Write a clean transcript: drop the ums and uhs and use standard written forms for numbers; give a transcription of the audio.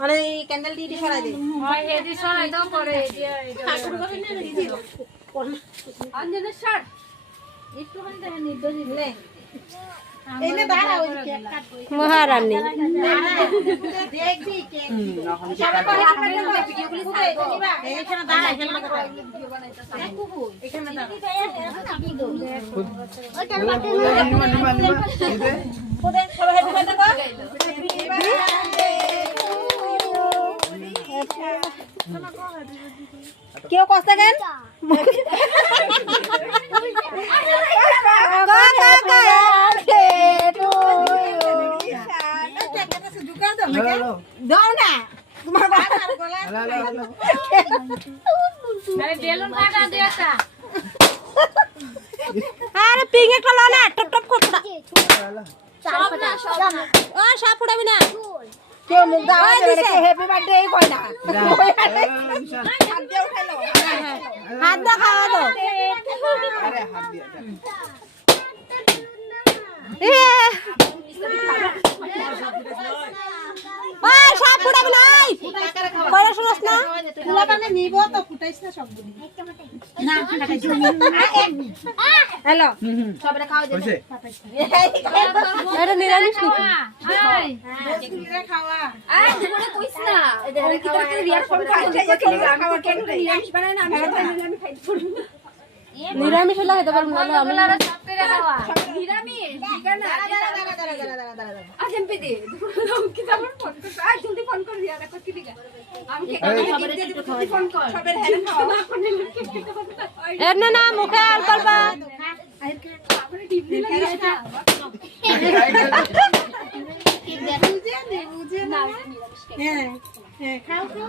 মানে ক্যান্ডেল দিয়ে সরাই দে হয় হেডি সরাই দাও করে এটা অঞ্জনের শার্ট একটু হন দেখেন নির্দোষী নে এনে দাঁড়া ওই কেক কাট মহারানী দেখবি কেক সবাই কই আপনাদের ভিডিওগুলি ছাড়বো এইখানে দাঁড়া এখানে ভিডিও বানাইতাছ এখানে দাঁড়া ওদের সবাই হেড করে দেখো কেউ কষ্ট কেন দাও না তোমার বেলুন কাটা দিয়েছা আরে পিং একটা লো না টপ টপ করে ফোড়া সব না সব না ও সব ফোড়াবি না কেউ মুখ দাও হ্যাপি বার্থডে এই কয় না হাত দিয়ে উঠাইলো হাত দা খাওয়া দাও আরে হাত দিয়ে ওই সব ফোড়াবি না কয়লা শুনছ না তুলা মানে নিব তো ফুটাইছ না সবগুলি না ফাটাইছ হ্যালো সবরে খাওয়া দে হইছে এটা নিরামিষ নাকি হাই বেসকুলিরা খাওয়া আই মনে কইছ না এদের কি তোর রিঅ্যাকশন খাওয়া কেন নিরামিষ বানাই না আমি খাই নিরামিষ হলে খেতে পারবো না আমি বলার সব করে খাওয়া নিরামিষ ঠিকানা দাঁড়া আজ এমপি দে কি তোমার ফোন কর আজ জলদি ফোন কর দিয়া দেখো কি দিগা আমি কে সবারে একটু ফোন কর সবের হ্যাঁ খাওয়া এর না মুখে আর করবা তারপরে টিভি লাগিয়ে না বুঝে না হ্যাঁ হ্যাঁ খাও খাও